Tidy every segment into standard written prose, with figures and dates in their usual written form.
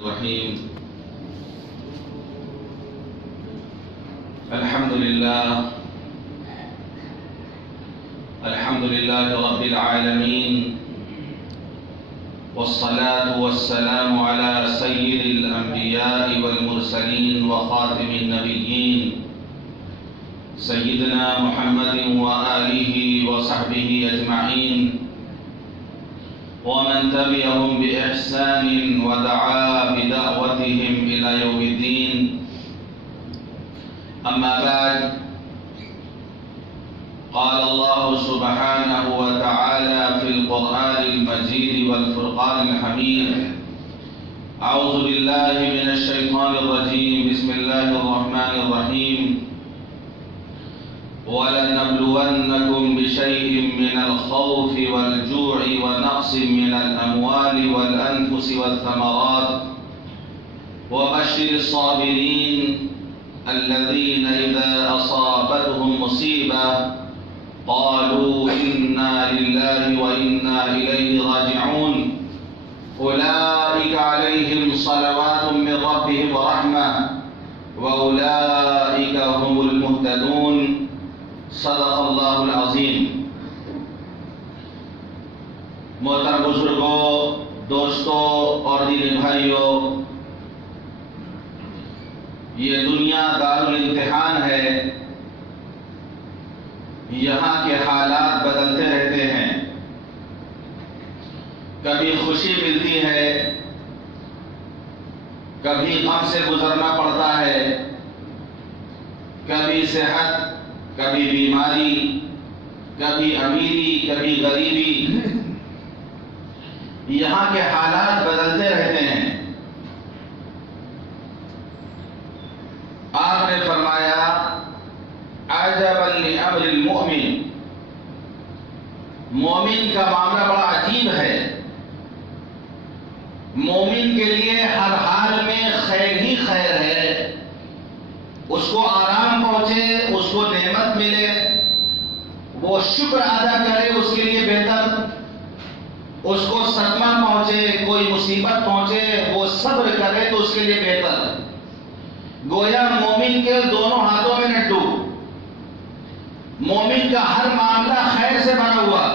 الرحيم. الحمد لله رب العالمين، والصلاة والسلام على سيد الأنبياء والمرسلين وخاتم النبيين سيدنا محمد وآله وصحبه أجمعين، ومن تبعهم بإحسان ودعا بدعوتهم إلى يوم الدين. أما بعد، قال الله سبحانه وتعالى في القرآن المجيد والفرقان الحميد: أعوذ بالله من الشيطان الرجيم، بسم الله الرحمن الرحيم. وَلَنَبْلُوَنَّكُمْ بِشَيْءٍ مِّنَ الْخَوْفِ وَالْجُوعِ وَنَقْصٍ مِّنَ الْأَمْوَالِ وَالْأَنفُسِ وَالثَّمَرَاتِ وَبَشِّرِ الصَّابِرِينَ الَّذِينَ إِذَا أَصَابَتْهُم مُّصِيبَةٌ قَالُوا إِنَّا لِلَّهِ وَإِنَّا إِلَيْهِ راجعون. أُولَٰئِكَ عَلَيْهِمْ صَلَوَاتٌ مِّن رَّبِّهِمْ وَرَحْمَةٌ وَأُولَٰئِكَ هُمُ الْمُهْتَدُونَ. صدق اللہ العظیم. محترم بزرگوں، دوستوں اور دینی بھائیوں، یہ دنیا دارالامتحان ہے. یہاں کے حالات بدلتے رہتے ہیں. کبھی خوشی ملتی ہے، کبھی غم سے گزرنا پڑتا ہے، کبھی صحت، کبھی بیماری، کبھی امیری، کبھی غریبی. یہاں کے حالات بدلتے رہتے ہیں. آپ نے فرمایا: عجبا لامر المؤمن. مومن کا معاملہ بڑا عجیب ہے. مومن کے لیے ہر حال میں خیر ہی خیر ہے. اس کو آرام پہنچے، اس کو نعمت ملے، وہ شکر ادا کرے، اس کے لیے بہتر. اس کو صدمہ پہنچے، کوئی مصیبت پہنچے، وہ صبر کرے تو اس کے لیے بہتر. گویا مومن کے دونوں ہاتھوں میں لڈو. مومن کا ہر معاملہ خیر سے بنا ہوا.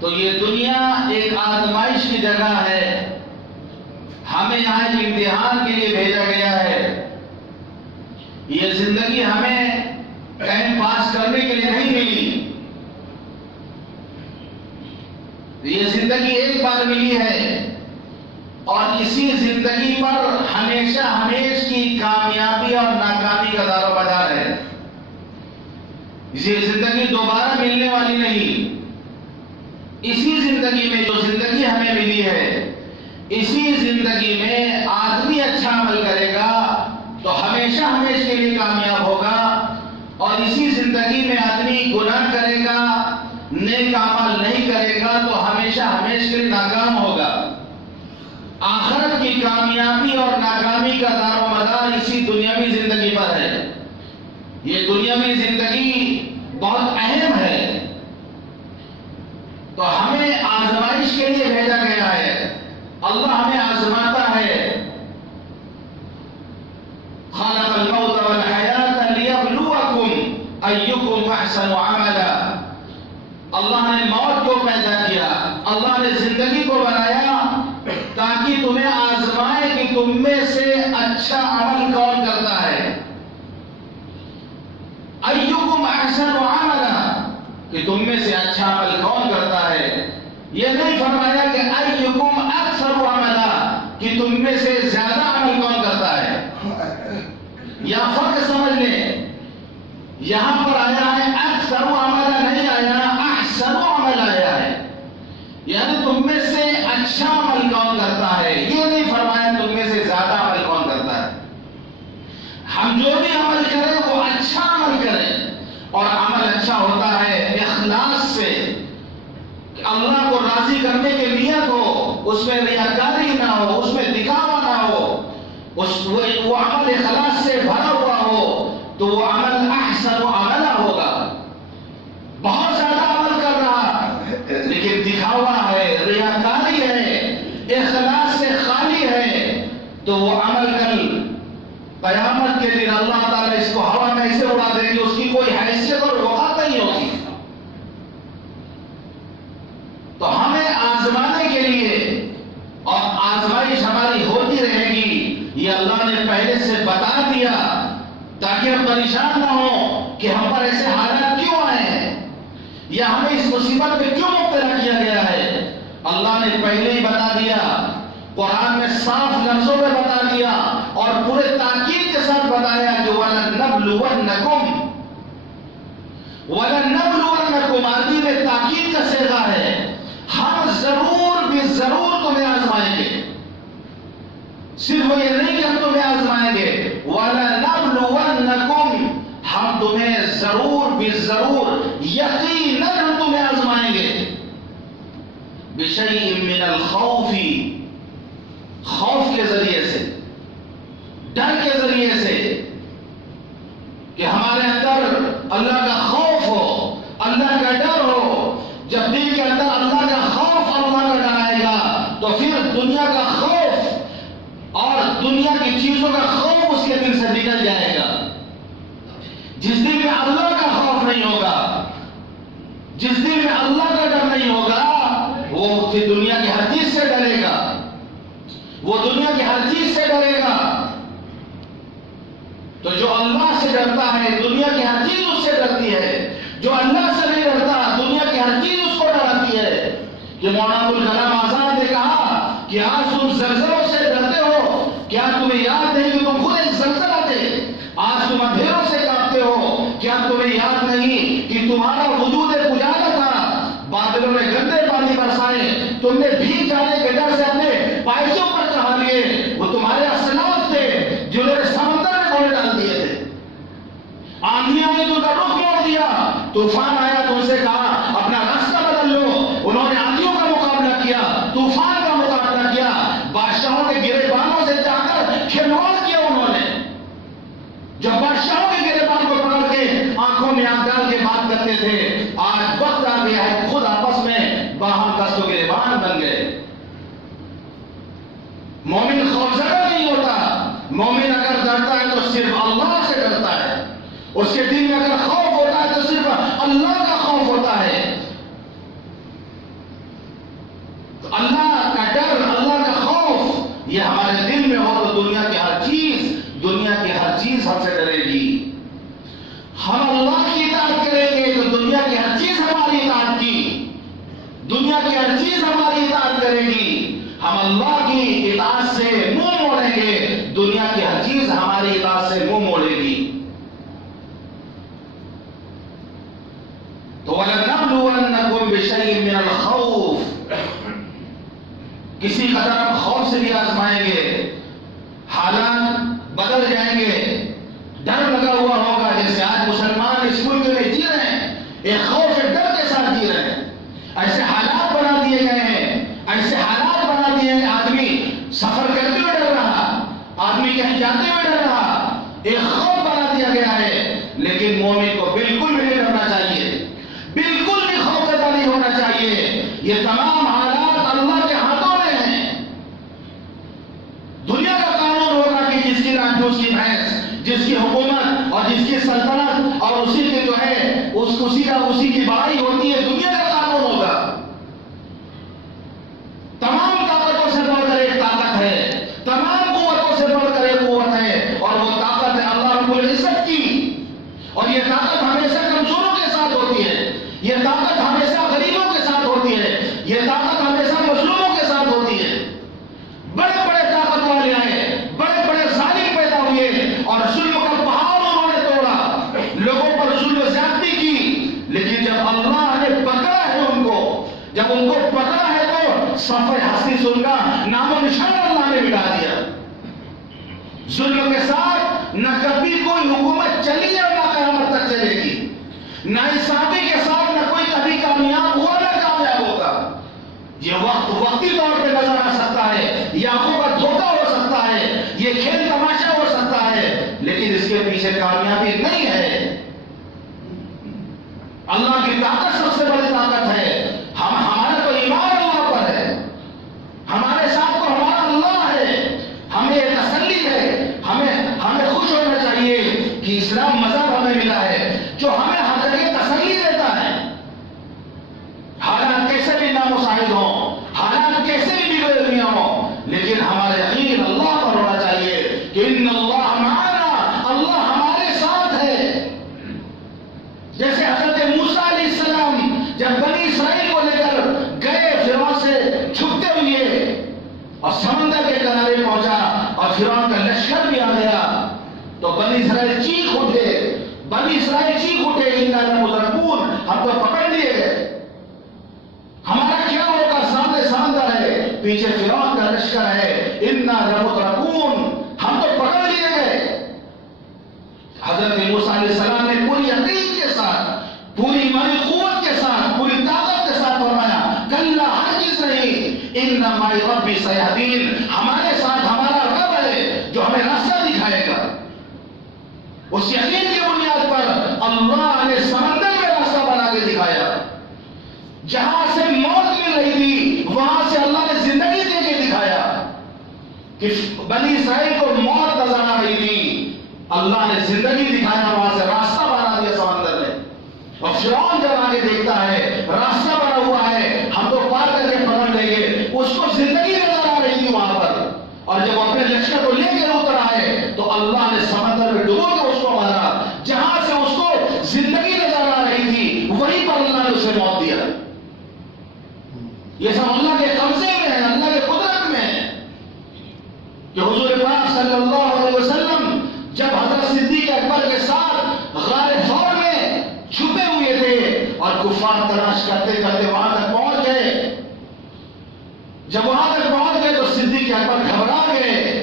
تو یہ دنیا ایک آزمائش کی جگہ ہے. ہمیں یہاں ایک امتحان کے لیے بھیجا گیا ہے. یہ زندگی ہمیں ٹائم پاس کرنے کے لیے نہیں ملی. یہ زندگی ایک بار ملی ہے، اور اسی زندگی پر ہمیشہ ہمیش کی کامیابی اور ناکامی کا دار و مدار ہے. یہ زندگی دوبارہ ملنے والی نہیں. اسی زندگی میں، جو زندگی ہمیں ملی ہے، اسی زندگی میں آدمی اچھا عمل کرے گا تو ہمیشہ ہمیشہ کے لیے کامیاب ہوگا، اور اسی زندگی میں آدمی گناہ کرے گا، نیک عمل نہیں کرے گا تو ہمیشہ ہمیشہ کے لیے ناکام ہوگا. آخرت کی کامیابی اور ناکامی کا دار و مدار اسی دنیاوی زندگی پر ہے. یہ دنیاوی زندگی بہت اہم ہے. تو ہمیں آزمائش کے لیے بھیجا گیا ہے. اللہ ہمیں آزماتا ہے. خلق الموت والحیات لیبلوکم ایکم احسن عملا. اللہ نے موت کو پیدا کیا، اللہ نے زندگی کو بنایا تاکہ تمہیں آزمائے کہ تم میں سے اچھا عمل کون کرتا ہے. ایکم احسن عملا، کہ تم میں سے اچھا عمل کون کرتا ہے. یہ نہیں فرمایا کہ ایکم اکثر عملا، کہ تم میں سے زیادہ عمل کون کرتا ہے. یا فرق سمجھ لیں، یہاں پر آیا ہے اکثر عملا، نہیں آیا احسن عمل آیا ہے. یعنی تم میں سے اچھا عمل کون کرتا ہے. یہ نہیں فرمایا تم میں سے زیادہ عمل کون کرتا ہے. ہم جو بھی عمل کریں وہ اچھا عمل کریں، اور عمل اچھا ہوتا ہے اخلاص سے، کہ اللہ کو راضی کرنے کی نیت ہو، اس میں ریاکاری نہ ہو، اس میں دکھاوا نہ ہو. وہ عمل اخلاص سے بھرا ہوا ہو تو وہ عمل احسن عملہ ہوگا. بہت زیادہ عمل کر رہا لیکن دکھاوا ہے، ریاکاری ہے، دن اللہ تعالیٰ اس کو ہوا میں ایسے اڑا دیں گے، اس کی کوئی حیثیت اور وقت نہیں ہوگی. تو ہمیں آزمانے کے لیے، اور آزمائش ہماری ہوتی رہے گی، یہ اللہ نے پہلے سے بتا دیا تاکہ ہم پریشان نہ ہوں کہ ہم پر ایسے حالات کیوں آئے ہیں یا ہمیں اس مصیبت میں کیوں مبتلا کیا گیا ہے. اللہ نے پہلے ہی بتا دیا، قرآن میں صاف لفظوں میں بتا دیا اور پورے تاکید کے ساتھ بتایا کہ وَلَنَّبْلُوَنَّكُمْ. وَلَنَّبْلُوَنَّكُمْ عربی میں تاکید کا صیغہ ہے، ہم ضرور بھی ضرور تمہیں آزمائیں گے. صرف یہ نہیں کہ ہم تمہیں آزمائیں گے، وَلَنَبْلُوَنَّكُمْ ہم تمہیں ضرور بھی ضرور یقیناً ہم تمہیں آزمائیں گے. بِشَيْءٍ مِّنَ الْخَوْفِ خوف کے ذریعے سے، ڈر کے ذریعے سے، کہ ہمارے اندر اللہ کا خوف ہو، اللہ کا ڈر ہو. جب دل کے اندر اللہ کا خوف، اللہ کا ڈر آئے گا تو پھر دنیا کا خوف اور دنیا کی چیزوں کا خوف اس کے دل سے نکل جائے گا. جس دل میں اللہ کا خوف نہیں ہوگا، جس دل میں اللہ کا ڈر نہیں ہوگا، وہ پھر دنیا کی ہر چیز سے ڈرے گا، وہ دنیا کی ہر چیز سے ڈرے گا. تو جو اللہ سے ڈرتا ہے دنیا کی ہر چیز اس سے ڈرتی ہے، جو اللہ سے نہیں ڈرتا دنیا کی ہر چیز اس کو ڈراتی ہے. کہ مولانا ابوالکلام آزاد نے کہا کہ آج تم زلزلوں سے ڈرتے ہو، کیا تمہیں یاد نہیں کہ تم خود ایک زلزلہ تھے؟ آج تم اندھیروں سے کانپتے ہو، کیا تمہیں یاد نہیں کہ تمہارا وجود ایک اجالا تھا؟ بادلوں نے گندے پانی برسائے، تم نے بھیگ جانے کے ڈر سے اپنے پائچوں پر چڑھا لیے. وہ تمہارے اسلاف تھے جنہوں نے سمندر میں گھوڑے ڈال دیے تھے. آندھیوں نے تم کا رخ موڑ دیا، طوفان آیا تو ان سے کہا اپنا راستہ بدل لو. انہوں نے آندھیوں کا مقابلہ کیا، طوفان کا مقابلہ کیا، بادشاہوں کے گریبانوں سے جا کر کھلواڑ کیا. انہوں نے جب بادشاہوں کے گریبان کو پکڑ کے آنکھوں میں آنکھ ڈال کے بات کرتے تھے، آج وقت آ گیا ہے خود آپس میں باہم دست و گریبان بن گئے. مومن خوفزدہ نہیں ہوتا. مومن اگر ڈرتا ہے تو صرف اللہ سے ڈرتا ہے. اس کے دل میں اگر خوف ہوتا ہے تو صرف اللہ کا خوف ہوتا ہے. تو اللہ کا ڈر، اللہ کا خوف یہ ہمارے دل میں ہو تو دنیا کی ہر چیز ہم سے ڈرے گی. ہم اللہ کی اطاعت کریں گے تو دنیا کی ہر چیز ہماری اطاعت کی، دنیا کی ہر چیز ہماری اطاعت کرے گی. ہم اللہ کی اطاعت سے منہ موڑیں گے، دنیا کی ہر چیز ہماری اطاعت سے منہ موڑے گی. تو وَلَنَبْلُوَنَّكُمْ بِشَيْءٍ مِّنَ الْخَوْفِ کسی قدر ہم خوف سے بھی آزمائیں گے. حالات بدل جائیں گے، ڈر لگا ہوا ہوگا. جیسے آج مسلمان اس ملک میں جی رہے ہیں، ایک خوف ایک ڈر کے ساتھ جی رہے ہیں. ایسے حالات بنا دیے گئے ہیں، ایسے حالات بنا دیے ہیں. آدمی سفر کرتے ہوئے ڈر رہا، آدمی کہیں جاتے ہوئے ڈر رہا. ایک خوف بنا دیا گیا ہے. لیکن مومن کو بالکل بھی نہیں ڈرنا چاہیے، بالکل بھی خوفزدہ نہیں ہونا چاہیے. یہ تمام حالات اللہ کے ہاتھوں میں ہیں. دنیا کا قانون ہوگا کہ جس کی رانچ اس کی بھینس، جس کی حکومت اور جس کی سلطنت اور اسی کے جو ہے اسی کی بڑائی ہوتی ہے. دنیا کا قانون ہوگا. تمام طاقتوں سے بڑھ کر ایک طاقت ہے، تمام قوتوں سے بڑھ کر ایک قوت ہے، اور وہ طاقت ہے اللہ رب العزت کی. اور یہ طاقت ہمیشہ کمزوروں کے ساتھ ہوتی ہے، یہ طاقت ہمیشہ غریبوں کے ساتھ ہوتی ہے، یہ طاقت ہمیشہ مظلوموں کے ساتھ ہوتی ہے. بڑے بڑے طاقت والے آئے، بڑے بڑے ظالم پیدا ہوئے اور ظلم کا پہاڑ انہوں نے توڑا، لوگوں پر ظلم زیادتی کی. لیکن جب اللہ نے پکڑا ہے جب ان کو پکڑا ہے تو صفحہ ہستی سے ان کا نام و نشان اللہ نے مٹا دیا. ظلم کے ساتھ نہ کبھی کوئی حکومت چلی اور نہ قیامت تک چلے گی. نہ انصافی کے ساتھ نہ کوئی کبھی کامیاب ہوا نہ کامیاب ہوگا. یہ وقتی طور پہ نظر آ سکتا ہے، یہ آنکھوں کا دھوکہ ہو سکتا ہے، یہ کھیل تماشا ہو سکتا ہے، لیکن اس کے پیچھے کامیابی نہیں ہے. اللہ کی طاقت سب سے بڑی طاقت ہے. ہمارا تو ایمان اللہ پر ہے، ہمارے ساتھ تو ہمارا اللہ ہے. ہمیں تسلی ہے، ہمیں خوش ہونا چاہیے اور سمندر کے کنارے پہنچا اور فرعون کا لشکر بھی آ گیا تو بنی اسرائیل چیخ اٹھے، بنی اسرائیل چیخ اٹھے، اِنَّا لَمُدْرَكُونَ، ہم تو پکڑ لیے گئے، ہمارا کیا ہوگا، سامنے سمندر ہے، پیچھے فرعون کا لشکر ہے، اِنَّا لَمُدْرَكُونَ، ہم تو پکڑ لیے گئے۔ حضرت موسیٰ علیہ السلام نے پوری یقین کے ساتھ، پوری ایمانی قوت کے ساتھ، پوری طاقت کے ساتھ فرمایا کلا، ہرگز نہیں، ان معی ربی سیہدین، ہمارے ساتھ ہمارا رب ہے جو ہمیں راستہ دکھائے گا۔ اس یقین کی بنیاد پر اللہ نے سمندر میں راستہ بنا کے دکھایا، جہاں سے موت مل رہی تھی وہاں سے اللہ نے زندگی دے کے دکھایا، کہ بنی اسرائیل کو موت نظر آ رہی تھی، اللہ نے زندگی دکھایا، وہاں سے راستہ بنا دیا سمندر میں۔ اور فرعون جب آگے دیکھتا ہے راستہ بنا ہوا ہے، ہم تو پار کر کے پکڑ لیں گے، اس کو زندگی نظر آ رہی تھی وہاں پر، اور جب اپنے لشکر کو لے کے اتر آئے تو اللہ نے سمندر میں ڈبو کے اس کو مارا، جہاں سے اس کو زندگی نظر آ رہی تھی وہیں پر اللہ نے اسے موت دیا۔ یہ سب اللہ کے قبضے میں ہے، اللہ کے قدرت میں ہے، کہ حضور پاک صلی اللہ علیہ وسلم جب حضرت صدیق اکبر کے ساتھ غار ثور میں چھپے ہوئے تھے اور کفار تلاش کرتے کرتے وہاں تک پہنچ گئے، جب وہاں تک پہنچ گئے تو صدیق اکبر گھبرا گئے،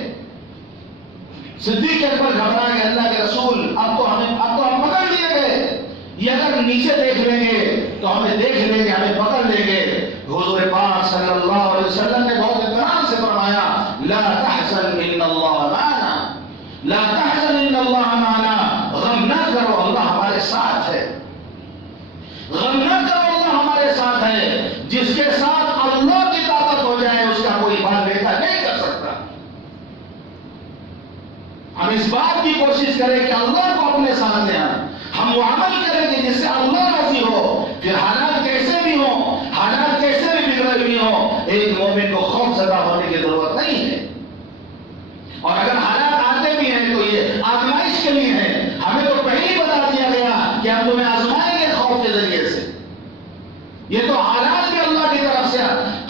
صدیق اکبر گھبرا گئے، اللہ کے رسول اب تو ہم پکڑ لیے گئے، یہ اگر نیچے دیکھ لیں گے تو ہمیں دیکھ لیں گے، ہمیں پکڑ لیں گے۔ حضور پاک صلی اللہ علیہ وسلم نے بہت اطمینان سے فرمایا لا تحزن ان اللہ معنا، لا تحزن ان اللہ معنا، غم نہ کرو اللہ ہمارے ساتھ ہے، غم نہ کرو اللہ ہمارے ساتھ ہے، جس کے ساتھ اللہ کی طاقت ہو جائے اس کا کوئی بال بیٹا نہیں کر سکتا۔ ہم اس بات کی کوشش کریں کہ اللہ کو اپنے ساتھ لے آئیں، ہم وہ عمل کریں کہ جس سے اللہ راضی ہو، پھر حالات کیسے بھی ہوں، حالات کیسے بھی بگڑے ہوئے ہوں، ایک مومن کو خوف زدہ ہونے کی ضرورت نہیں ہے، اور اگر حالات آتے بھی ہیں تو یہ آزمائش کے لیے ہے، ہمیں تو پہلے بتا دیا گیا کہ ہم تمہیں آزمائیں گے خوف کے ذریعے سے، یہ تو حالات بھی اللہ کی طرف سے،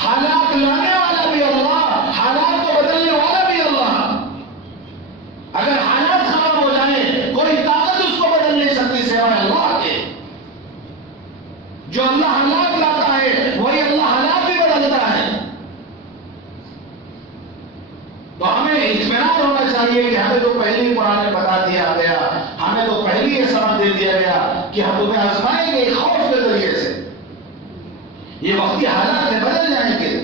حالات لانے والا بھی اللہ، حالات کو بدلنے والا بھی اللہ، اگر حالات خراب ہو جائیں کوئی طاقت اس کو بدل نہیں سکتی سوائے اللہ کے، جو اللہ حالات لاتا ہے وہی اللہ حالات بھی بدلتا ہے۔ تو ہمیں اطمینان ہونا چاہیے کہ ہمیں تو پہلے ہی قرآن میں بتا دیا گیا، ہمیں تو پہلے یہ سبق دے دیا گیا کہ ہم تمہیں آزمائیں گے خوف کے ذریعے سے، یہ وقتی حالات بدل جائیں گے۔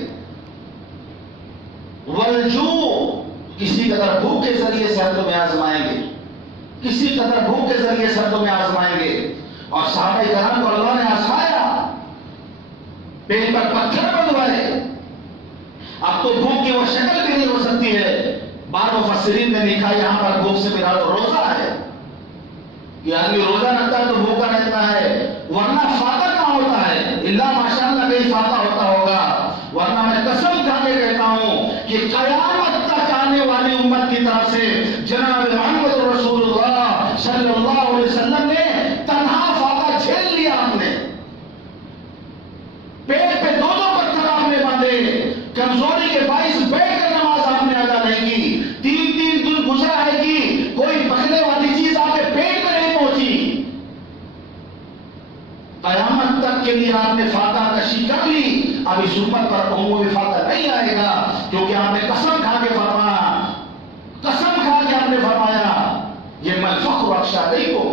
والجوع، کسی قدر بھوک کے ذریعے سے ہم تمہیں آزمائیں گے، کسی قدر بھوک کے ذریعے سے ہم تمہیں آزمائیں گے، اور صحابہ کرام کو اللہ نے آزمایا، پیٹ پر پتھر بندھوائے، اب تو بھوک کی وہ شکل بھی نہیں ہو سکتی ہے، بعض مفسرین نے لکھا یہاں پر بھوک سے مراد روزہ ہے، کہ آدمی روزہ رکھتا ہے تو بھوکا رہتا ہے، ورنہ فاقہ کہاں ہوتا ہے، اللہ ماشاءاللہ کہیں فاقہ ہوتا ہوگا، ورنہ میں قسم کھا کے کہتا ہوں کہ قیامت تک آنے والی امت کی طرف سے جناب محمد رسول اللہ صلی اللہ علیہ وسلم نے تنہا فاقہ جھیل لیا، ہم نے پیٹ پہ دو پتھر آپ نے باندھے، کمزوری کے باعث بیٹھ کر نماز آپ نے ادا نہیں کی، تین دن گزرا ہے کہ کوئی پکنے والی چیز آپ کے پیٹ میں نہیں پہنچی، قیامت تک کے لیے آپ نے فاقہ کشی کر لی، اب اس امت پر عمومی فاقہ نہیں آئے گا، کیونکہ آپ نے قسم کھا کے فرمایا، قسم کھا کے آپ نے فرمایا یہ میں فخر بخشا نہیں کو،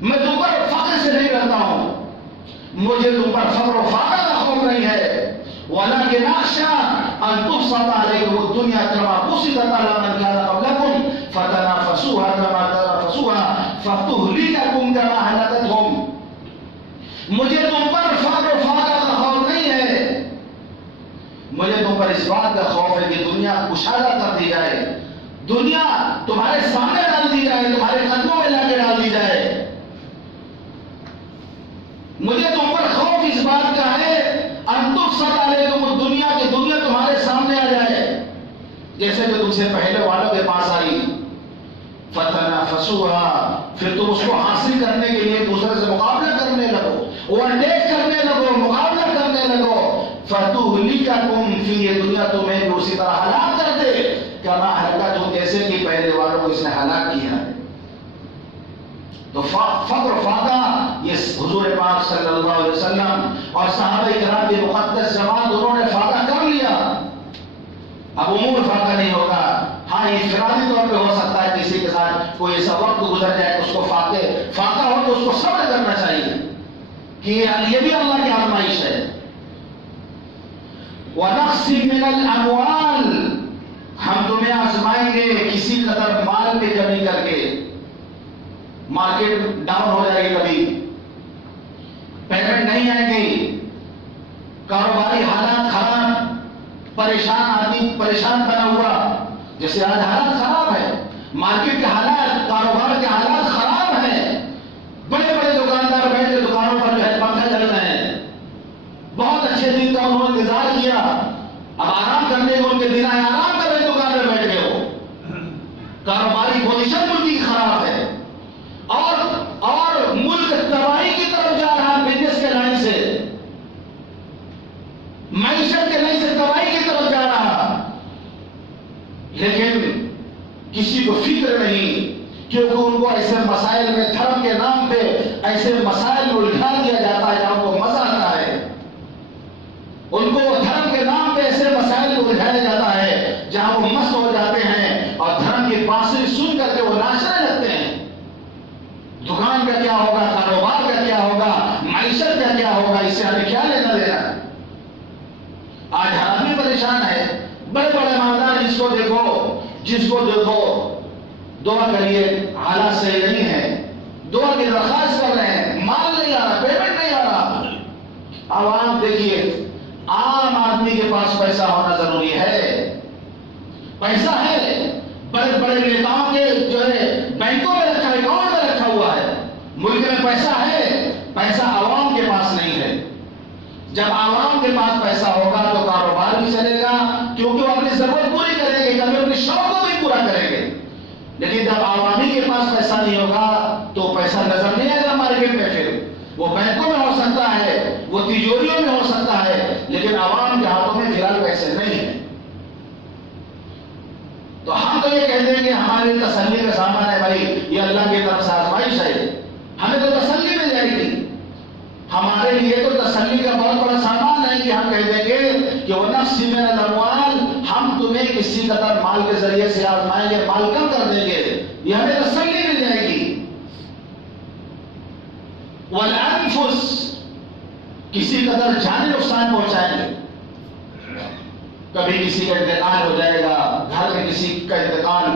میں تم پر فخر سے نہیں رہتا ہوں، مجھے تم پر فخر و فاقہ کا خوف نہیں ہے، وَلَكِنْ أَخْشَىٰ أَن تُبْسَطَ عَلَيْكُمُ الدُّنْيَا كَمَا بُسِطَتْ عَلَىٰ مَنْ كَانَ قَبْلَكُمْ فَتَنَافَسُوهَا كَمَا تَنَافَسُوهَا فَتُهْلِكَكُمْ كَمَا أَهْلَكَتْهُمْ۔ مجھے تم پر فخر و فاقہ کا خوف نہیں ہے، مجھے تم پر اس بات کا خوف ہے کہ دنیا کشادہ کر دی جائے، دنیا تمہارے سامنے ڈال دی جائے، تمہارے قدموں میں لا کے ڈال دی جائے، مجھے تم پر خوف اس بات کا ہے ان تبسط علیکم الدنیا، کہ دنیا تمہارے سامنے آ جائے، جیسے کہ تم سے پہلے والوں کے پاس آئی، فتنافسوها، پھر تم اس کو حاصل کرنے کے لیے دوسرے سے مقابلہ کرنے لگو، اوورٹیک کرنے لگو، مقابلہ کرنے لگو، فتہلککم فی، یہ دنیا تمہیں بھی اسی طرح ہلاک کر دے کما اہلکت، جیسے کہ پہلے والوں کو اس نے ہلاک کیا ہے۔ تو فقر فاقہ یہ حضور پاک صلی اللہ علیہ وسلم اور صحابہ کرام کی مقدس جماعت انہوں نے فاقہ کر لیا۔ اب امور فاقہ نہیں ہوگا، ہاں انفرادی طور پہ ہو سکتا ہے کسی کے ساتھ کوئی ایسا وقت گزر جائے کہ اس کو فاقہ ہو تو اس کو صبر کرنا چاہیے کہ یہ بھی اللہ کی آزمائش ہے۔ وَنَقْصٍ مِّنَ الْأَمْوَالِ، ہم تمہیں آزمائیں گے کسی قدر مال میں کمی کر کے، مارکیٹ ڈاؤن ہو جائے گی، کبھی پیمنٹ نہیں آئے گی، کاروباری حالات خراب، پریشان آدمی پریشان بنا ہوا، جیسے آج حالات خراب ہے، مارکیٹ کے حالات، کاروبار کے حالات خراب ہیں، بڑے بڑے دکاندار بیٹھ کے دکانوں پر جو ہے پنکھا چل رہے ہیں، بہت اچھے دن کا انہوں نے انتظار کیا، اب آرام کرنے کو ان کے دن آئے، آرام کر رہے دکان میں بیٹھ گئے ہو، کاروباری پوزیشن ملک کی خراب ہے، اور ملک تباہی کی طرف جا رہا ہے، بزنس کے لائن سے، معیشت کے لائن سے تباہی کی طرف جا رہا، لیکن کسی کو فکر نہیں، کیونکہ ان کو ایسے مسائل میں دھرم کے نام پہ ایسے مسائل میں الجھا دیا جاتا ہے جہاں کو مزہ آتا ہے، ان کو دھرم کے نام پہ ایسے مسائل میں الجھایا جاتا ہے جہاں وہ مست ہو جاتے ہیں اور دھرم کی بانسری سن کر کے وہ ناچنے لگتے ہیں۔ دکان کا کیا ہوگا، کاروبار کا کیا ہوگا، معیشت کا کیا ہوگا، اس سے ہمیں کیا لینا دینا۔ آج ہر آدمی پریشان ہے، بڑے بڑے مالدار جس کو دیکھو دعا کریے، حالات صحیح نہیں ہے، دعا کی درخواست کر رہے ہیں، مال نہیں آ رہا، پیمنٹ نہیں آ رہا۔ عوام دیکھیے، عام آدمی کے پاس پیسہ ہونا ضروری ہے، پیسہ ہے، بڑے بڑے نیتاؤں کے جو ہے بینکوں میں رکھا، اکاؤنٹ میں رکھا ہوا ہے، ملک میں پیسہ ہے، پیسہ عوام کے پاس نہیں ہے۔ جب عوام کے پاس پیسہ ہوگا تو کاروبار بھی چلے گا، کیونکہ وہ اپنی ضرورت پوری کریں گے، کبھی اپنی شوق کو بھی پورا کریں گے۔ لیکن جب عوامی کے پاس پیسہ نہیں ہوگا تو پیسہ نظر نہیں آئے گا مارکیٹ میں، پھر وہ بینکوں میں ہو سکتا ہے، وہ تجوریوں میں ہو سکتا ہے، لیکن عوام کے ہاتھوں میں فی الحال پیسے نہیں ہیں۔ تو ہم تو یہ کہتے ہیں کہ ہمارے تسلی کا سامان ہے، بھائی یہ اللہ کی طرف سے آزمائش ہے، ہمیں تو تسلی مل جائے گی۔ ہمارے لیے تو تسلی کا بہت بڑا سامان ہے کہ ہم کہہ دیں گے کہ وہ نفس من الاموال، ہم تمہیں کسی قدر مال کے ذریعے سے آزمائیں گے، مال کم کر دیں گے، یہ ہمیں تسلی مل جائے گی۔ والانفس، کسی قدر جانی نقصان پہنچائیں گے، کبھی کسی کا انتقال ہو جائے گا، گھر میں کسی کا انتقال،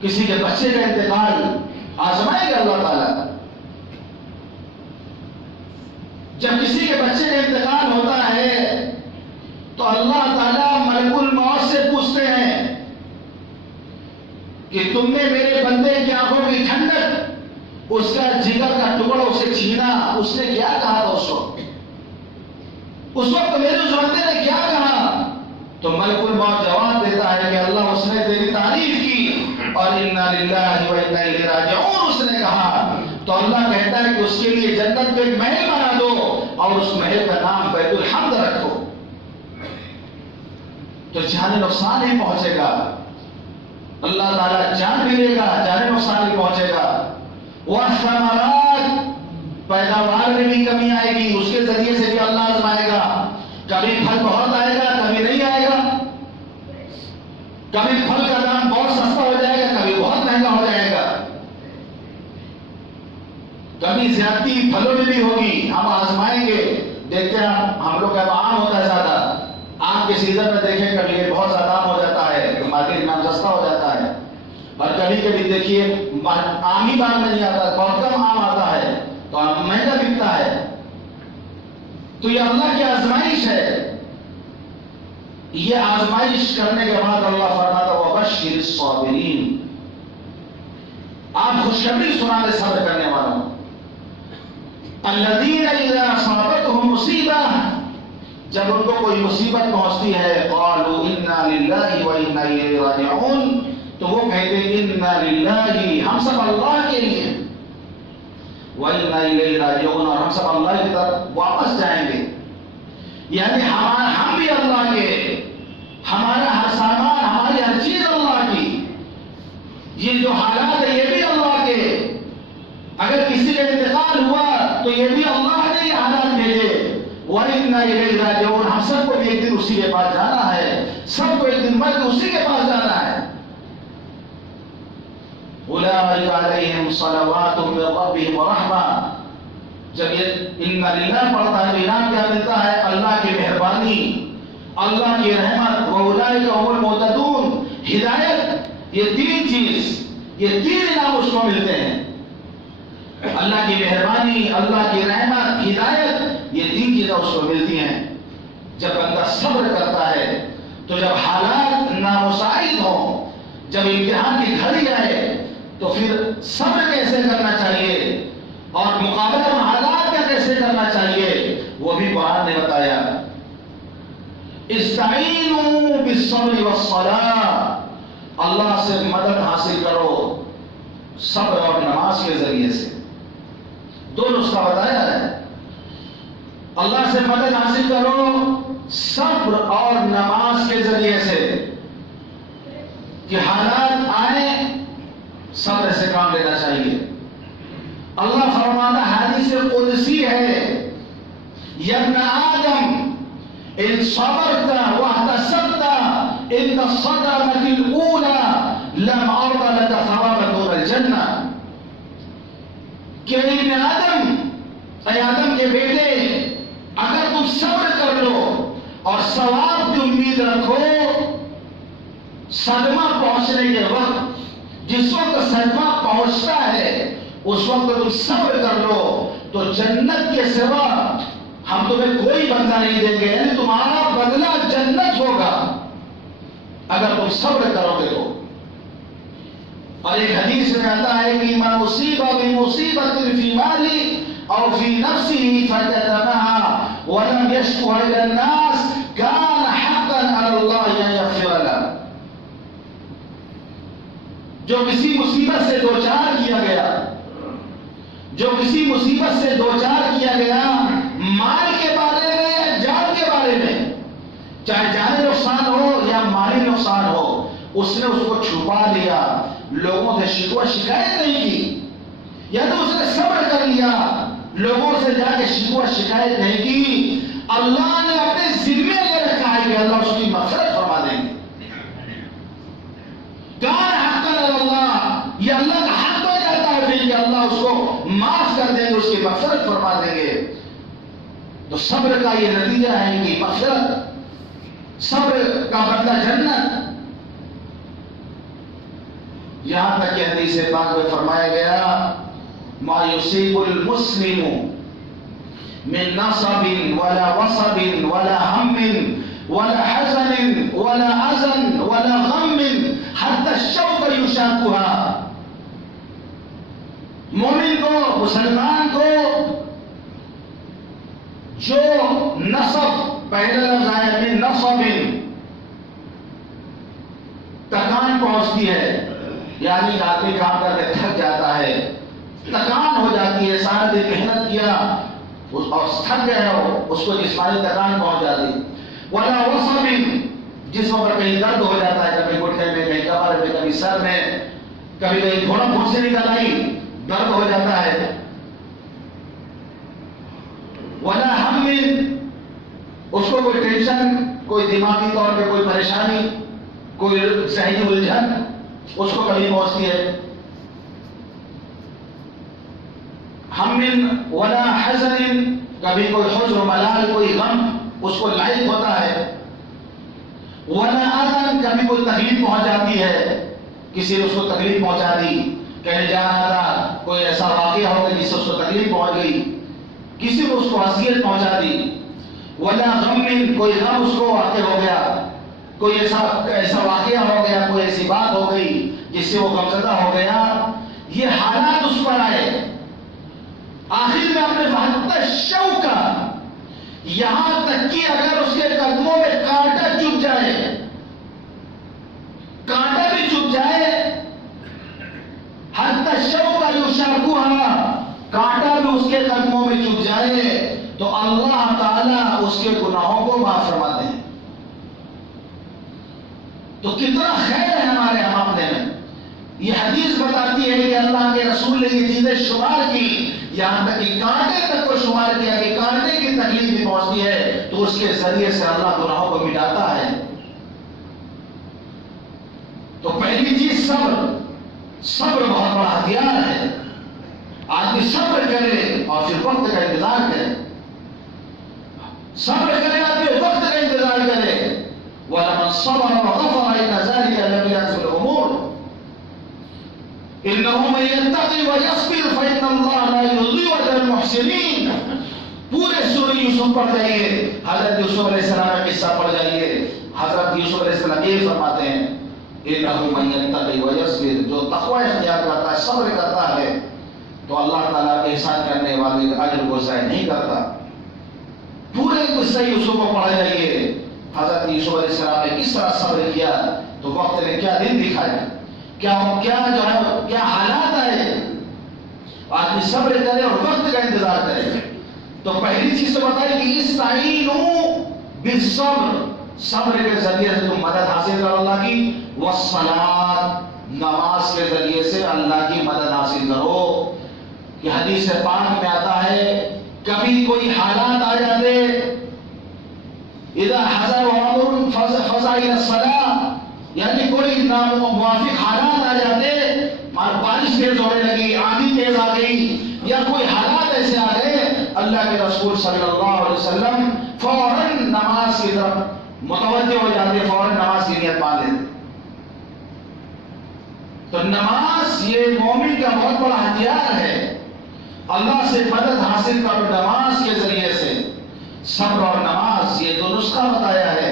کسی کے بچے کا انتقال، آزمائیں گے اللہ تعالیٰ۔ جب کسی کے بچے کا انتقال ہوتا ہے تو اللہ تعالیٰ ملک الموت سے پوچھتے ہیں کہ تم نے میرے بندے کی آنکھوں کی ٹھنڈک، اس کا جگر کا ٹکڑا اسے چھینا، اس نے کیا کہا تھا اس وقت میرے اس بندے نے کیا کہا؟ تو ملک الموت جواب دیتا ہے کہ اللہ اس نے تیری تعریف کی اور انا للہ و انا الیہ راجعون اس نے کہا، تو اللہ کہتا ہے کہ اس کے لیے جنت میں ایک محل بنا دو اور اس محل کا نام بیت الحمد رکھو، تو جان نقصان ہی پہنچے گا، اللہ تعالیٰ جان بھی لے گا، جان نقصان ہی پہنچے گا۔ والثمرات، پیداوار میں بھی کمی آئے گی، اس کے ذریعے سے بھی اللہ آزمائے گا، کبھی پھل بہت آئے گا، کبھی نہیں آئے گا، کبھی پھل کا دام بہت سستا ہو جائے گا، کبھی بہت مہنگا ہو جائے گا، کبھی زیادتی پھلوں میں بھی ہوگی، ہم آزمائیں گے، دیکھتے ہیں ہم لوگ کا آم ہوتا ہے زیادہ، آم کے سیزن میں دیکھیں کبھی یہ بہت زیادہ آم ہو جاتا ہے تو مارکیٹ میں سستا ہو جاتا ہے، اور کبھی کبھی دیکھیے آم ہی باغ میں نہیں آتا، بہت کم آم آتا ہے تو آم مہنگا بکتا ہے۔ تو یہ اللہ کی آزمائش ہے، یہ آزمائش کرنے کے بعد اللہ فرماتا وبشر الصابرین، آپ خوشخبری سنا دے صبر کرنے والوں، الذین اذا اصابتهم مصیبہ، جب ان کو کوئی مصیبت پہنچتی ہے قالوا انا للہ و انا الیہ راجعون، تو وہ کہتے ہیں انا للہ، ہم سب اللہ کے لیے، و انا الیہ راجعون، اور ہم سب اللہ کی طرف واپس جائیں گے۔ یعنی ہم بھی اللہ کے، ہمارا ہر سامان، ہماری ہر چیز اللہ کی، یہ جو حالات ہے یہ بھی اللہ کے، اگر کسی کا انتقال ہوا تو یہ بھی اللہ نے یہ حالات بھیجے۔ وَإِنَّا إِلَيْهِ رَاجِعُونَ، ہم سب کو بھی ایک دن اسی کے پاس جانا ہے، سب کو ایک دن مر کے اسی کے پاس جانا ہے۔ أُولَٰئِكَ عَلَيْهِمْ صَلَوَاتٌ مِّن رَّبِّهِمْ وَرَحْمَةٌ، جب یہ اِنَّ لِلَّهِ پڑھتا ہے تو انعام کیا ملتا ہے؟ اللہ کی مہربانی، اللہ کی رحمت۔ وَأُولَٰئِكَ هُمُ الْمُهْتَدُونَ، ہدایت، یہ تین چیز، یہ تین انعام اس کو ملتے ہیں، اللہ کی مہربانی، اللہ کی رحمت، ہدایت، یہ تین چیزیں اس کو ملتی ہیں جب بندہ صبر کرتا ہے۔ تو جب حالات نامساعد ہوں، جب امتحان کی گھڑی آئے تو پھر صبر کیسے کرنا چاہیے اور مقابلہ حالات کا کیسے کرنا چاہیے وہ بھی قرآن نے بتایا۔ استعینوا بالصبر والصلاۃ، اللہ سے مدد حاصل کرو صبر اور نماز کے ذریعے سے، دو نسخہ بتایا ہے۔ اللہ سے مدد حاصل کرو صبر اور نماز کے ذریعے سے، کہ حالات آئیں صبر سے کام لینا چاہیے۔ اللہ فرماتا حدیث قدسی ہے، یا ابن آدم ان صبرت واحتسبت ان الصدمة الأولى لم أرض لك ثوابا دون الجنة، کہ ابن آدم، اے آدم کے بیٹے، اگر تم صبر کر لو اور ثواب کی امید رکھو، صدمہ پہنچنے کے وقت، جس وقت صدمہ پہنچتا ہے اس وقت تم صبر کر لو تو جنت کے سوا ہم تمہیں کوئی بدلہ نہیں دیں گے، یعنی تمہارا بدلہ جنت ہوگا اگر تم صبر کرو گے تو۔ اور ایک حدیث میں آتا ہے کہ من مصیبہ بمصیبۃ فی مالی او فی نفسه فکتمها ولم یشکو الی الناس کان حقا علی اللہ ان یغفر له، جو کسی مصیبت سے دوچار کیا گیا، جو کسی مصیبت سے دوچار کیا گیا مال کے بارے میں یا جان کے بارے میں، چاہے جانی نقصان ہو یا مالی نقصان ہو، اس نے اس کو چھپا لیا، لوگوں سے شکوہ شکایت نہیں کی، یا تو اس نے صبر کر لیا، لوگوں سے جا کے شکوہ شکایت نہیں کی، اللہ نے اپنے ذمے لے رکھا ہے کہ اللہ اس کی مغفرت فرما دیں گے۔ کان حقا علی اللہ، یہ اللہ کا حق ہو جاتا ہے پھر کہ اللہ اس کو معاف کر دیں گے، اس کی مغفرت فرما دیں گے۔ تو صبر کا یہ نتیجہ ہے کہ مغفرت، صبر کا بدلہ جنت۔ یہاں تک کہ حدیث پاک میں فرمایا گیا ما یصیب المسلم من نصب ولا وصب ولا ہم ولا حزن ولا حزن ولا غم حتى الشوق یشاقها، مومن کو، مسلمان کو جو نصب، پہلا لفظ آیا من نصب، تکان پہنچتی ہے، یعنی آدمی کام کر کے تھک جاتا ہے، تکان ہو جاتی ہے، سارا دن محنت کیا اور تھک گیا ہو، اس کو جسمانی تکان پہنچ جاتی۔ ولا وصب، جسم پر کہیں درد ہو جاتا ہے، کبھی گھٹنے میں، کہیں کمر میں، کبھی سر میں، کبھی کہیں تھوڑا پھنسی نکل آئی، درد ہو جاتا ہے۔ ولا ہم، اس کو کوئی ٹینشن، کوئی دماغی طور پہ کوئی پریشانی، کوئی ذہنی الجھن اس کو کبھی پہنچتی ہے۔ ہم ولا حزن، کبھی کوئی حزن و ملال، کوئی غم اس کو لاحق ہوتا ہے۔ ولا اذن، کبھی کوئی تکلیف پہنچ جاتی ہے، کسی نے اس کو تکلیف پہنچا دی، کہیں جا رہا تھا، کوئی ایسا واقعہ ہو گیا جس سے اس کو تکلیف پہنچ گئی، کسی کو اس کو اذیت پہنچا دی۔ ولا غم، کوئی غم اس کو واقع ہو گیا، کوئی ایسا واقعہ ہو گیا، کوئی ایسی بات ہو گئی جس سے وہ غمزدہ ہو گیا، یہ حالات اس پر آئے، آخر میں اپنے وحدت شوکا، یہاں تک کہ اگر اس کے قدموں میں کانٹا چبھ جائے، کانٹا بھی چبھ جائے، حتی شوکا یشاقوہا، کانٹا بھی اس کے قدموں میں چبھ جائے، تو اللہ تعالیٰ اس اس کے گناہوں کو معاف فرماتے ہیں. تو کتنا خیر ہے ہمارے ہم اپنے میں. یہ حدیث بتاتی ہے کہ اللہ کے رسول نے یہ چیزیں شمار کی، یہاں تک کہ کانٹے تک کو شمار کیا کہ کانٹے کی تکلیف بھی پہنچتی ہے تو اس کے ذریعے سے اللہ گناہوں کو مٹاتا ہے. تو پہلی چیز صبر. صبر بہت بڑا ہتھیار ہے. آدمی صبر کرے اور پھر وقت کا انتظار کرے. صبر کرے آدمی وقت کا انتظار کرے. وَلَمَنْ صَبَرَ وَغَفَرَ إِنَّ ذَلِكَ لَمِنْ عَزْمِ الْأُمُورِ إِنَّهُ مَن يَتَّقِ وَيَصْبِرْ فَإِنَّ اللَّهَ لَا يُضِيعُ أَجْرَ الْمُحْسِنِينَ. پورے سورہ یوسف پڑھ جائیے، حضرت یوسف علیہ السلام کا قصہ پڑھ جائیے. حضرت یوسف علیہ السلام یہ فرماتے ہیں إِنَّهُ مَن يَتَّقِ وَيَصْبِرْ، جو تقوی اختیار کرتا ہے، صبر کرتا ہے، تو اللہ تعالیٰ احسان کرنے والے کا اجر کو ضائع نہیں کرتا. پورے قصہ یوسف کو پڑھ جائیے، حضرت یوسف علیہ السلام نے کس طرح صبر کیا، تو وقت نے کیا دن دکھایا، کیا حالات آئے. آدمی صبر کرے اور وقت کا انتظار کرے. تو پہلی چیز تو بتائی کہ استعینوا بالصبر، صبر کے ذریعے سے تم مدد حاصل کرو اللہ کی. والصلاۃ، نماز کے ذریعے سے اللہ کی مدد حاصل کرو. یہ حدیث پاک میں آتا ہے کبھی کوئی حالات آ جاتے، اذا حضر امر فزع الى الصلاۃ، یعنی کوئی ناموافق حالات آ جاتے، بارش تیز ہونے لگی، آندھی تیز آ گئی، یا کوئی حالات ایسے آ گئے، اللہ کے رسول صلی اللہ علیہ وسلم فوراً نماز کی طرف متوجہ ہو جاتے، فوراً نماز کی نیت مان لیتے. تو نماز یہ مومن کا بہت بڑا ہتھیار ہے. اللہ سے مدد حاصل کرو نماز کے ذریعے سے. صبر اور نماز یہ دو نسخہ بتایا ہے.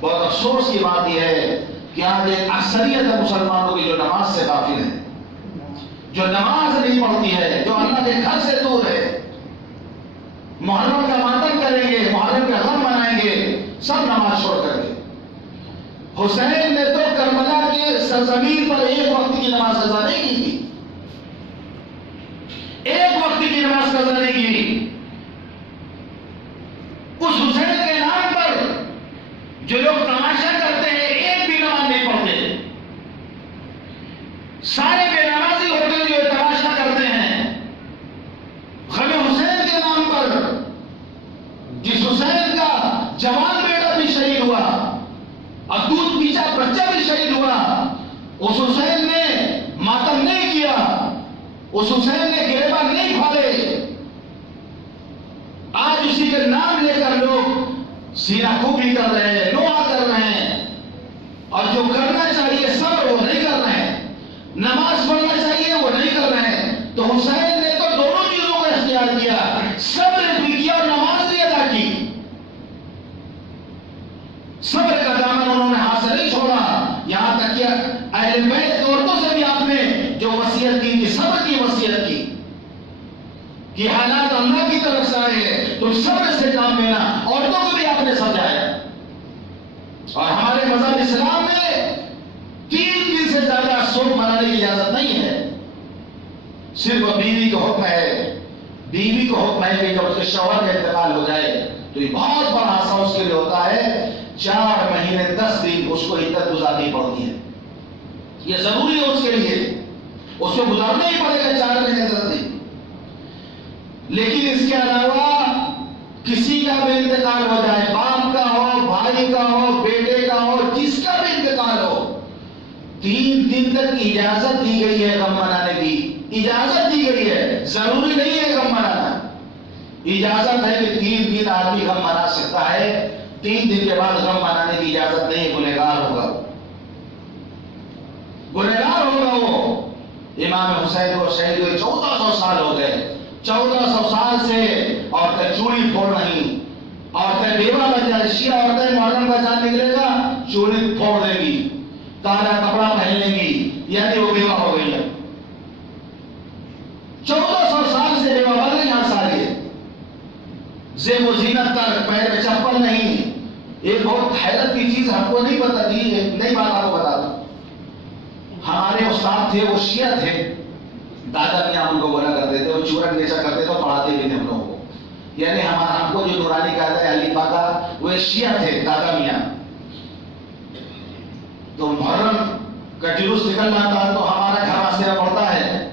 بہت افسوس کی بات یہ ہے کہ آج ایک اکثریت ہے مسلمانوں کی جو نماز سے غافل ہے، جو نماز نہیں پڑھتی ہے، جو اللہ کے گھر سے دور ہے. محرم کا ماتم کریں گے، محرم کا غم منائیں گے، سب نماز چھوڑ کر کے. حسین نے تو کربلا کے سرزمین پر ایک وقت کی نماز قضا نہیں کی تھی، ایک وقت کی نماز قضا نہیں کی. اس حسین کے نام پر جو لوگ تماشا کرتے ہیں ایک بھی نماز نہیں پڑھتے، سارے بے نمازی ہوتے ہیں جو تماشا کرتے ہیں. غم حسین کے نام پر جس حسین کا جوان بیٹا بھی شہید ہوا اور دودھ پیچا بچہ بھی شہید ہوا، اس حسین نے ماتم نہیں کیا، اس حسین نے گریبان نہیں کھولے. آج اسی کے نام لے کر لوگ سینہ کوبی کر رہے ہیں، نوحہ کر رہے ہیں، اور جو کرنا چاہیے صبر وہ نہیں کر رہے ہیں، نماز پڑھنا چاہیے وہ نہیں کر رہے ہیں. تو حسین نے تو دونوں چیزوں کو اختیار کیا، صبر بھی کیا اور نماز بھی ادا کی. صبر کا دامن انہوں نے ہاتھ سے نہیں چھوڑا. یہاں تک کہ اہل بیت کی عورتوں سے بھی آپ نے جو وصیت کی کہ صبر کی وصیت کی کہ حالات اللہ کی طرف سے آئے ہیں، تم صبر سے کام لینا. عورتوں کو بھی آپ نے سمجھایا. اور ہمارے مذہب اسلام میں 3 دن سے زیادہ سوگ منانے کی اجازت نہیں ہے. صرف بیوی کو حکم ہے، بیوی کو حکم ہے کہ جب اس کے شوہر کا انتقال ہو جائے تو یہ بہت بڑا حادثہ اس کے لیے ہوتا ہے، 4 مہینے 10 دن اس کو عدت گزارنی پڑتی ہے. یہ ضروری ہے اس کے لیے، اس کو گزارنا ہی پڑے گا 4 مہینے 10 دن. لیکن اس کے علاوہ کسی کا بھی انتقال ہو جائے، باپ کا ہو، بھائی کا ہو، بیٹے کا ہو، جس کا بھی انتقال ہو، 3 دن تک اجازت دی گئی ہے غم منانے کی. اجازت دی گئی ہے، ضروری نہیں ہے غم منانا، اجازت ہے کہ 3 دن آدمی غم منا سکتا ہے. 3 دن کے بعد غم منانے کی اجازت نہیں، گنہگار ہوگا، گنہگار ہوگا. وہ امام حسین کو شہید ہوئے 1400 سال ہو گئے. 1400 سال سے عورتیں چوڑی پھوڑ رہی، عورتیں بیوہ بن جائے. شیعہ عورتیں محرم کا چاند نکلے گا چوڑی پھوڑ دے گی، کالا کپڑا پہن لیں گی، یعنی وہ بیوہ ہو گئی ہے. 1400 سال سے بیوہ بن رہی ہیں ساری، زیب و زینت تک، پیر میں چپل نہیں. ایک بہت حیرت کی چیز ہم کو نہیں پتہ تھی، نئی بات آپ کو بتا دوں. ہمارے استاد تھے، وہ شیعہ تھے، دادا میاں ان کو بولا کرتے تھے، وہ چورن بیچا کرتے تھے، پڑھاتے بھی تھے ہم لوگوں کو. یعنی ہم کو جو نورانی کہتا ہے علی پاکا وہ شیعہ تھے دادا میاں. تو محرم کا جلوس نکل جاتا ہے تو ہمارا گھر راستے میں پڑتا ہے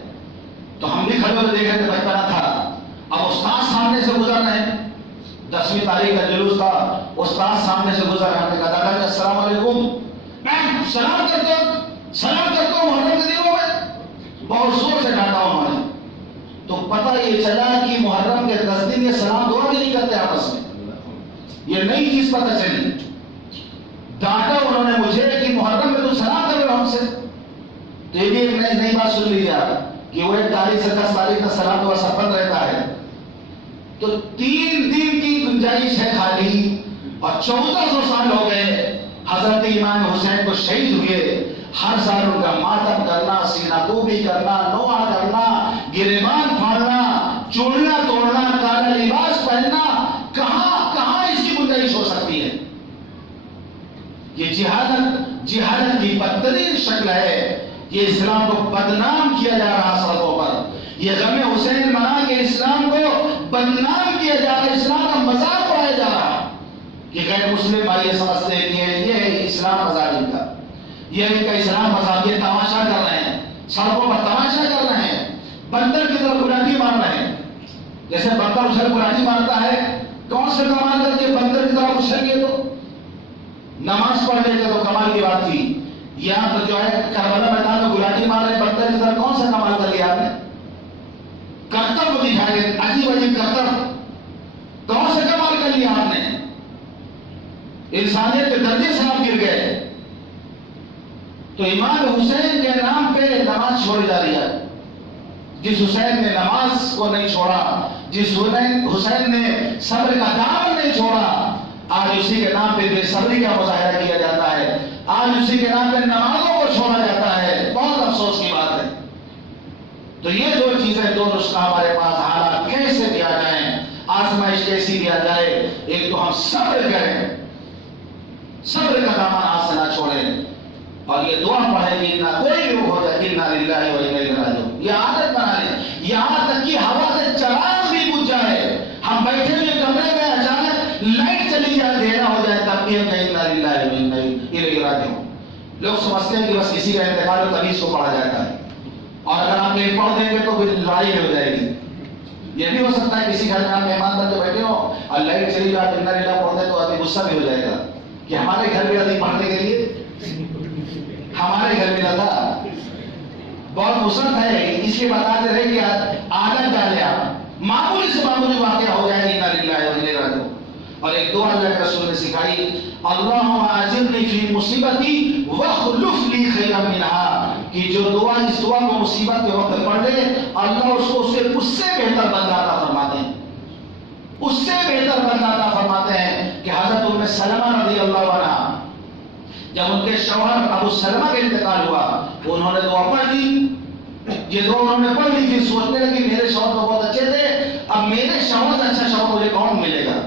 تو ہم بھی کھڑے ہوئے دیکھ رہے تھے, بچپنا تھا. اب استاد سامنے سے گزر رہے ہیں, 10ویں تاریخ کا جلوس تھا, استاد سامنے سے گزر رہے ہیں. ہم نے کہا دادا جی السلام علیکم. میں سلام کرتا ہوں محرم کے دنوں میں. بہت زور سے ڈانٹا انہوں نے. تو پتہ یہ چلا کہ محرم کے 10 دن یہ سلام دعا بھی نہیں کرتے آپس میں. یہ نئی چیز پتہ چلی. ڈانٹا انہوں نے مجھے کہ محرم میں تو سلام کر رہے ہو ہم سے. تو یہ بھی ایک نئی بات سن لیجیے آپ کہ وہ 1 تاریخ سے 10 تاریخ کا سلام دعا سب بند رہتا ہے. تو 3 دن کی گنجائش ہے خالی, اور 1400 سال ہو گئے حضرت امام حسین کو شہید ہوئے. ہر سال ان کا ماتم کرنا, سینہ کوبی کرنا, نوحہ کرنا, گریبان پھاڑنا, چوڑیاں توڑنا, کالا لباس پہننا, کہاں اس کی گنجائش ہو سکتی ہے؟ یہ جہالت کی بدترین شکل ہے. یہ اسلام کو بدنام کیا جا رہا سڑکوں پر. یہ غم حسین منا کے اسلام کو بدنام کیا جا رہا, اسلام کا مذاق اڑایا جا رہا. یہ غیر مسلم بھائی یہ سمجھتے ہیں کہ یہ ہے اسلام مذاق ان کا, یہ ان کا اسلام مذاق. یہ تماشا کر رہے ہیں, سڑکوں پر تماشا کر رہے ہیں, بندر کی طرف گلاٹی مار رہے ہیں. جیسے بندر اسے گلاٹی مارتا ہے, کون سے کمال کر کے بندر کی طرف اچھل گئے تو نماز پڑھ لیتے تو کمال کی بات تھی. یہاں پر جو ہے کربلا میدان میں گلاٹی مار رہے بندر کی طرف, کون سا کمال کر لیا آپ نے؟ کرتب کو دکھائے, عجیب کرتب, کون سے کمال کر لیا آپ نے؟ انسانیت کے درجے سے آپ گر گئے. تو امام حسین کے نام پہ نماز چھوڑی جا رہی ہے. جس حسین نے نماز کو نہیں چھوڑا, جس حسین نے صبر کا دامن نہیں چھوڑا, آج اسی کے نام پہ بے صبری کا مظاہرہ کیا جاتا ہے. آج اسی کے نام پہ نمازوں کو چھوڑا جاتا ہے. بہت افسوس کی بات ہے. تو یہ 2 چیزیں, 2 نسخہ ہمارے پاس. حالات کیسے دیا جائیں, آزمائش کیسی دیا جائے. ایک تو ہم صبر کریں, صبر کا دامن ہاتھ سے نہ چھوڑیں, اور یہ دعا پڑھیں کہ نہ کوئی بھی ہو جائے انا للہ و انا الیہ راجعون. یہ عادت بنا لیں. یہاں تک کہ ہوا سے چراغ بھی بجھ جائے, ہم بیٹھے ہوئے کمرے میں اچانک لائٹ چلی جائے, اندھیرا ہو جائے, تب بھی ہم کہیں انا للہ و انا الیہ راجعون. لوگ سمجھتے ہیں کہ بس کسی کا انتقال ہو تبھی اس کو پڑھا جاتا ہے, اور اگر آپ ایک پڑھ دیں گے تو پھر لڑائی ہو جائے گی. یہ بھی ہو سکتا ہے کسی گھر میں آپ مہمان بن کے بیٹھے ہو اور لائٹ چلی جائے, انا للہ پڑھ دیں تو آدمی غصہ بھی ہو جائے گا کہ ہمارے گھر میں آدمی پڑھنے کے لیے, ہمارے گھر میں تھا. بہت مسرت ہے, اس لیے بتاتے رہے کہ عادت ڈالے آپ, معمولی سے معمولی واقعہ ہو جائے گی انا للہ و انا الیہ راجعون. اور ایک دعا اللہ کے رسول نے سکھائی, اللہم اجرنی فی مصیبتی واخلف لی خیرا منہا, کہ جو دعا, اس دعا کو مصیبت کے وقت پڑھ لے, اللہ اس سے بہتر بندہ عطا فرماتے ہیں, اس سے بہتر بندہ عطا فرماتے ہیں. کہ حضرت ام سلمہ رضی اللہ عنہا, جب ان کے شوہر ابو سلمہ کا انتقال ہوا, انہوں نے دعا پڑھ لی. یہ دعا انہوں نے پڑھ لی, پھر سوچنے لگے میرے شوہر تو بہت اچھے تھے, اب میرے شوہر سے اچھا شوہر مجھے کون ملے گا.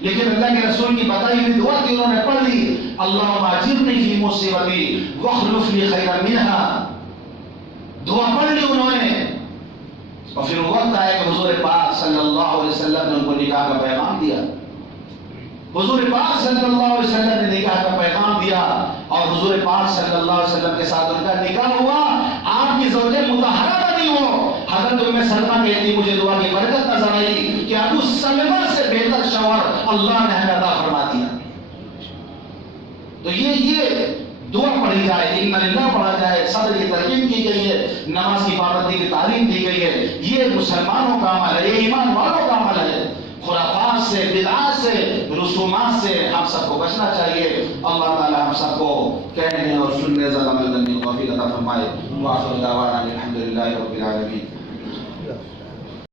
لیکن اللہ کے رسول کی بتائی ہوئی دعا تھی, انہوں نے پڑھ لی, اللہم اجرنی فی مصیبتی واخلف لی خیرا منہا. دعا پڑھ لی انہوں نے, اور پھر وقت آیا کہ حضور پاک صلی اللہ علیہ وسلم نے ان کو نکاح کا پیغام دیا. حضور پاک صلی اللہ علیہ وسلم نے نکاح کا پیغام دیا, اور حضور پاک صلی اللہ علیہ وسلم کے ساتھ ان کا نکاح ہوا. آپ کی زوجہ مطہرہ بنی ہو. حضرت ام سلمہ کہتی, مجھے دعا کی برکت نظر آئی کہ ابو سلمہ سے بہتر شوہر اللہ نے ہمیں عطا فرما دیا. تو یہ دعا پڑھی جائے, انا للہ پڑھا جائے, صبر کی ترغیب کی گئی ہے, نماز کی پابندی کی تعلیم دی گئی ہے. یہ مسلمانوں کا عمل ہے, یہ ایمان والوں کا عمل ہے. خرافات سے, بدعات سے, رسومات سے ہم سب کو بچنا چاہیے. اللہ تعالی ہم سب کو کہنے اور سننے زیادہ عمل کرنے کی توفیق عطا فرمائے. وآخر دعوانا الحمدللہ رب العالمین.